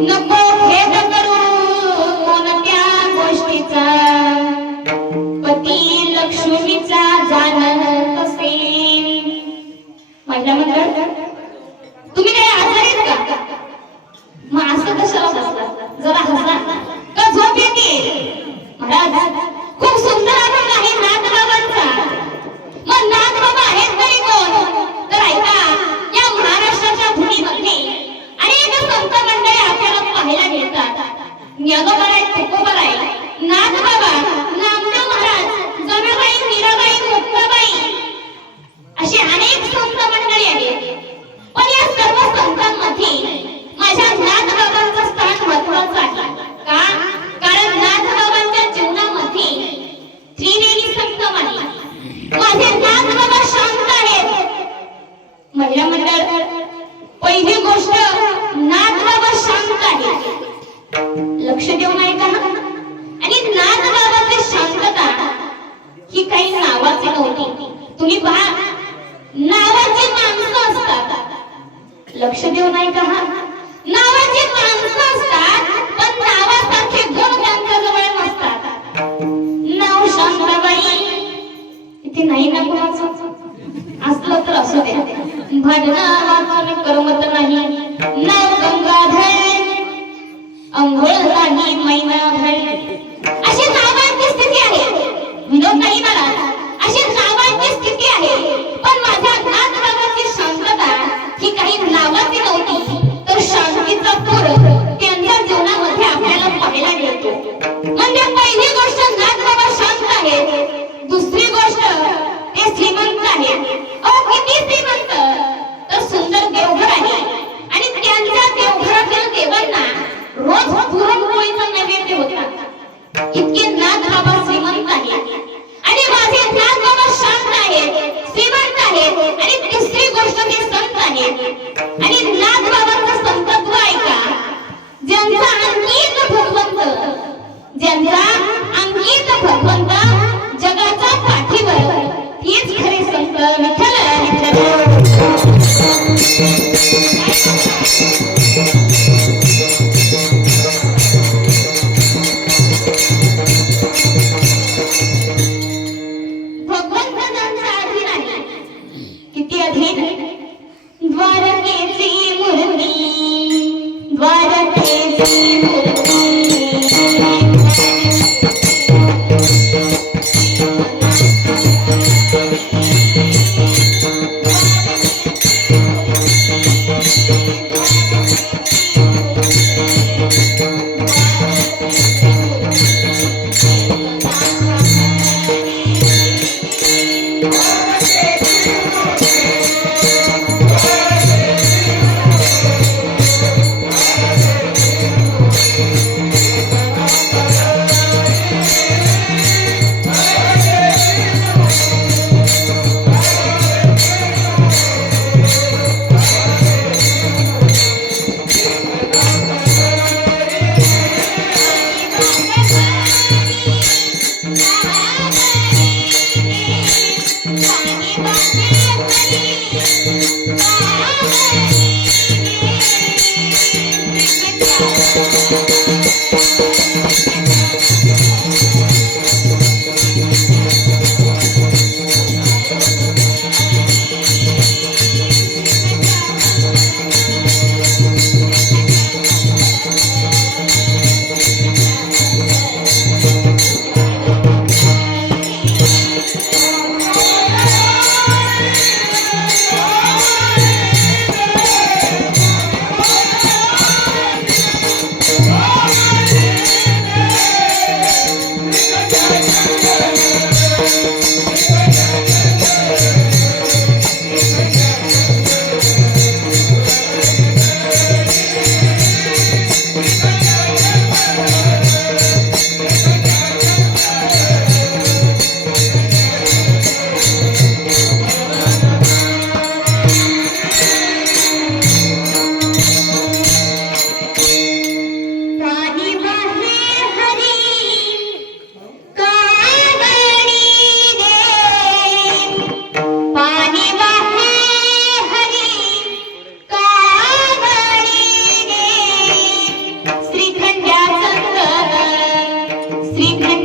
सर्व आहे नको भेद भजना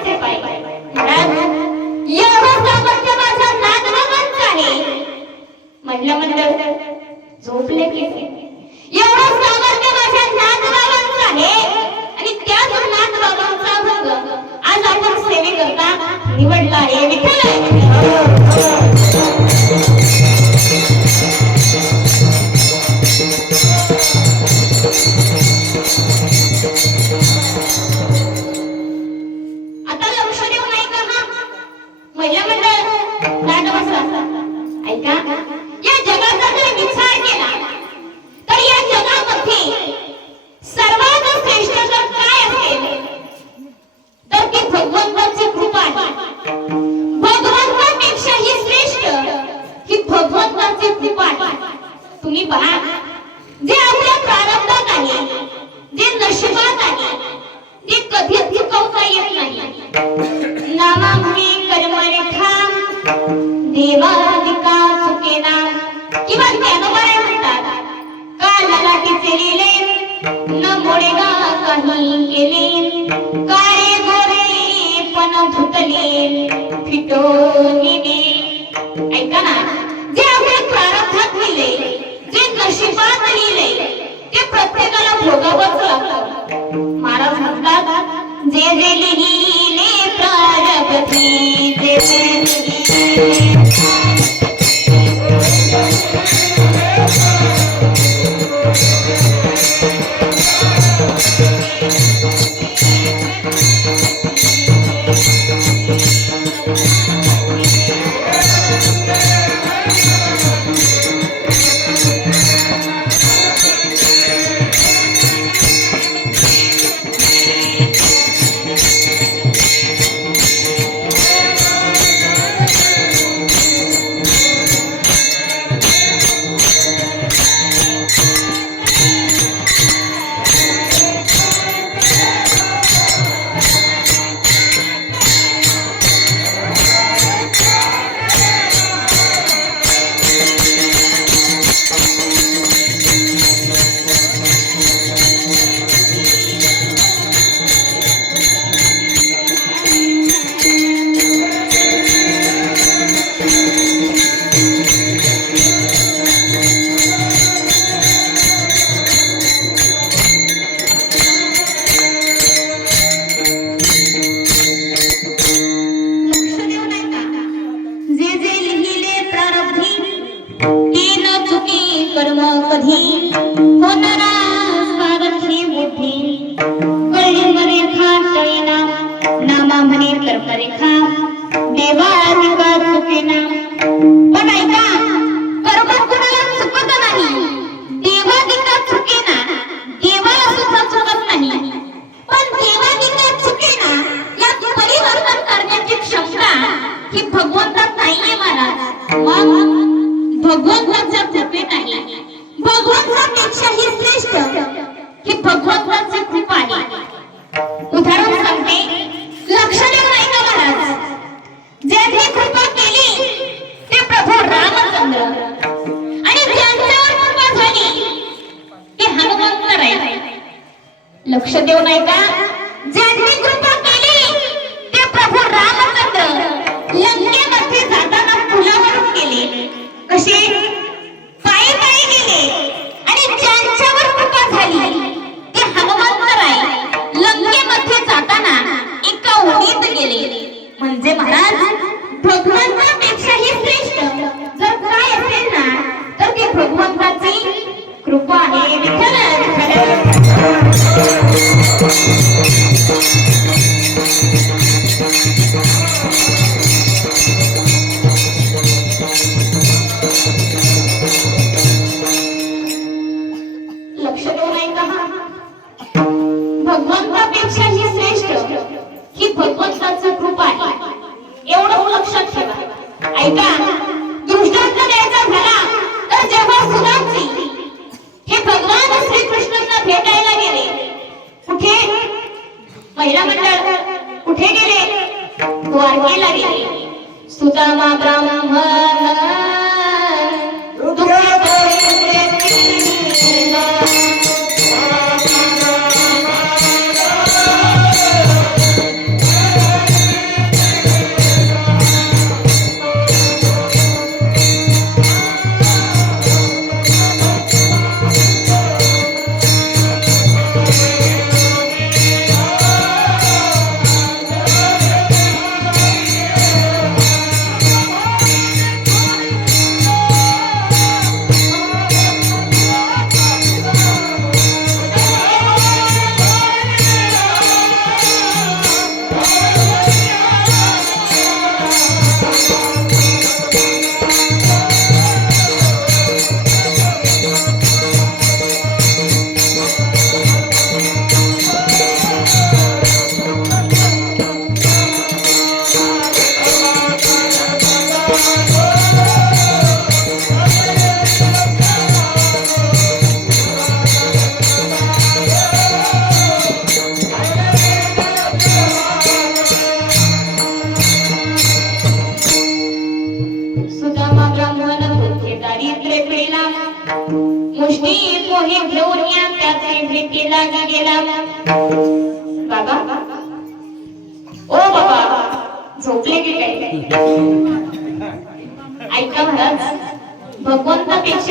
नाचण्याचे पाय एवढं सामर्थ्य माझ्या आहे. म्हणलं म्हणलं झोपले की जे जे लिहिले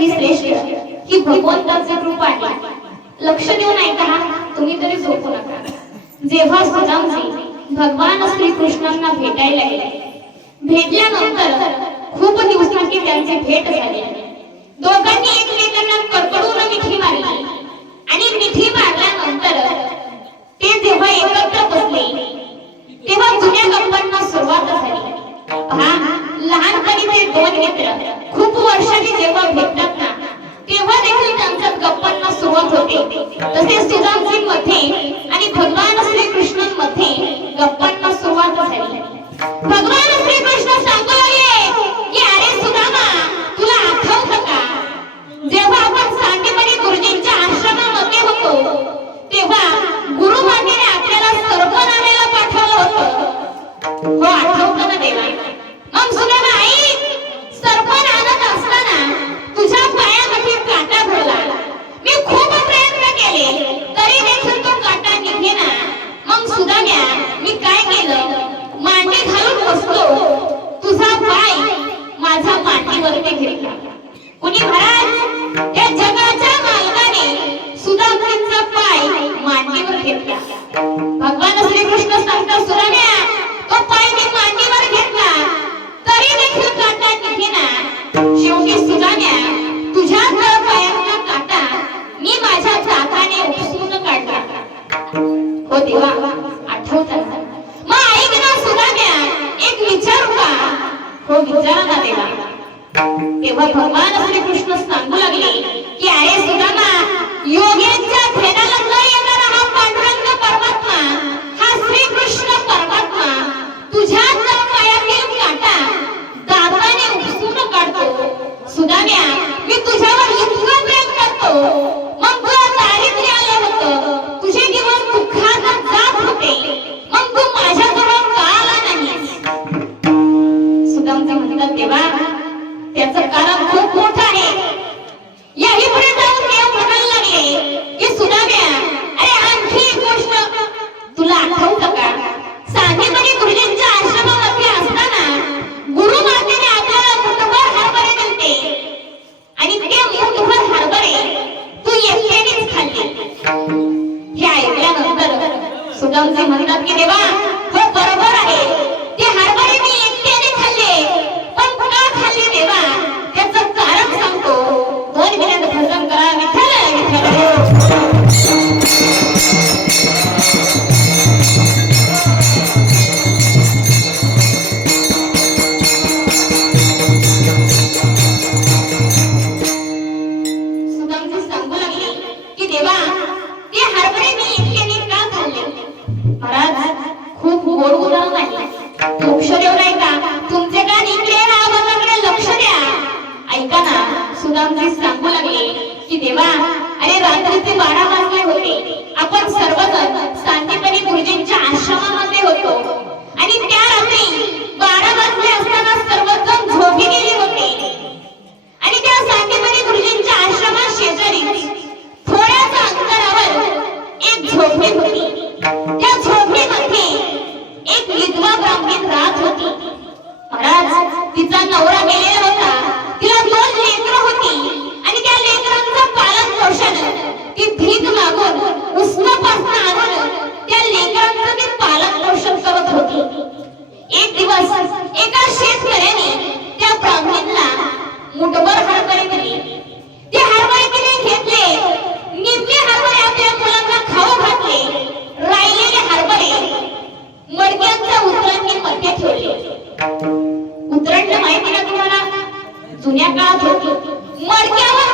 तरी श्रेष्ठ ही भगवंताची कृपा आहे. लक्ष देऊन ऐका तुम्ही तरी झोपू नका. जेव्हा सुदामजी भगवान श्री कृष्णांना भेटायला गेले भेटल्यानंतर खूप दिवसांची त्यांची भेट झाली. दोघांनी एकमेकांना कडकडून मिठी मारली. आणि मिठी मारल्यानंतर ते जेव्हा एकत्र बसले तेव्हा जुन्या गप्पांना सुरुवात झाली. पहा लहानपणी ते दोन मित्र खूप वर्षांनी जेव्हा भेटतात ना तेव्हा देखील त्यांच्या गप्पांना सुरुवात होते. तसेच सुदामजींमध्ये आणि भगवान श्रीकृष्णांमध्ये गप्पांना सुरुवात झाली. भगवान श्रीकृष्ण सांगू लागले की अरे सुदामा तुला आठवतं का? जेव्हा मुठभर हरभरे ते हरभरे घेतले. हरभरे आपल्या मुलांना खाऊ घातले. राहिलेले हरभरे ठेवले. माहिती मडक्यावर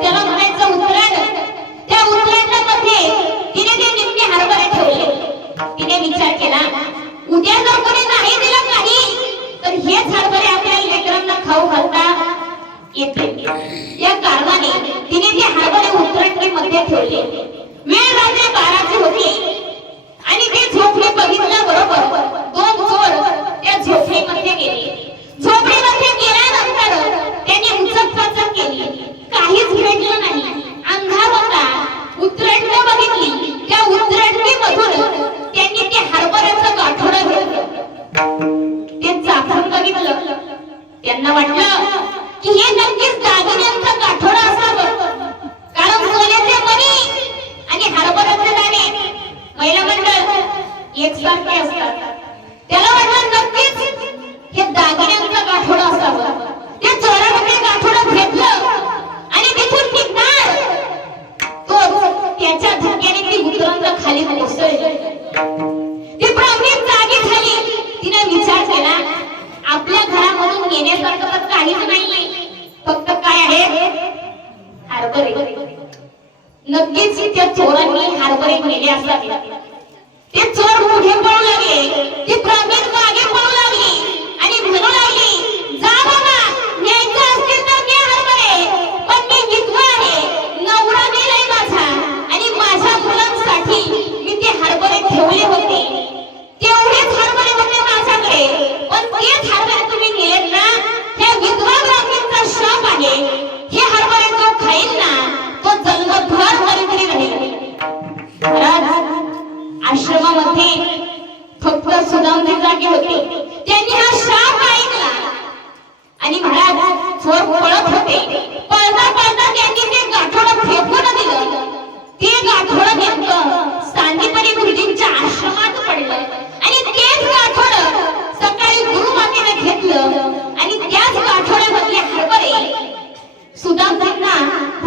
त्याला म्हणायचं उतरण त्या मध्ये तिने हरभरे ठेवले. तिने विचार केला उद्या जर कोणी नाही दिलं नाही तर हेच हरभरे आपल्या मुलांना खाऊ घालता येते. या कारणाने तिने ते हरभरे उतरटणे मध्ये ठेवले. वीर राजे बाराचे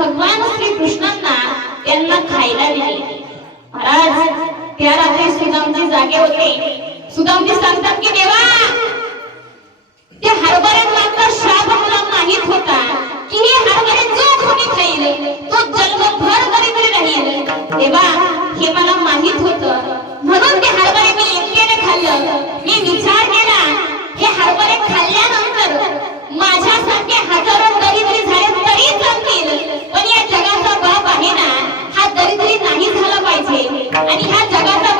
भगवान श्री कृष्णांना त्यांना खायला दिले. महाराज त्या रात्री सुदामजी जागे होते. सुदामजी सांगतात की देवा ते हरभरे श्राप मला माहीत होता की हे हरभरे जो कोणी खाईल तो जन्मभर तरी राहील. देवा हे मला माहीत होत. म्हणून ते हरभरे मी एकट्याने खाल्लं. मी विचार केला हे हरभरे खाल्ल्यानंतर माझ्यासारखे हजारो दरिद्र पण या जगाचा बाळ आगे ना हा दरिद्री नाहीच झाला पाहिजे. आणि ह्या जगाचा